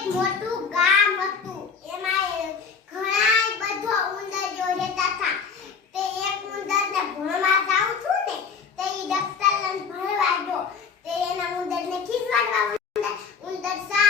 એક મોટું ગામ હતું. એમાં ઘણા બધો ઉંદરજો રહેતા હતા. તે એક ઉંદરને ભણવા જાઉં છું ને, તે ઈ દફતર ભણવા ગયો. તે એના ઉંદરને ખીજવાડવા ઉંદર ઉંદર સાત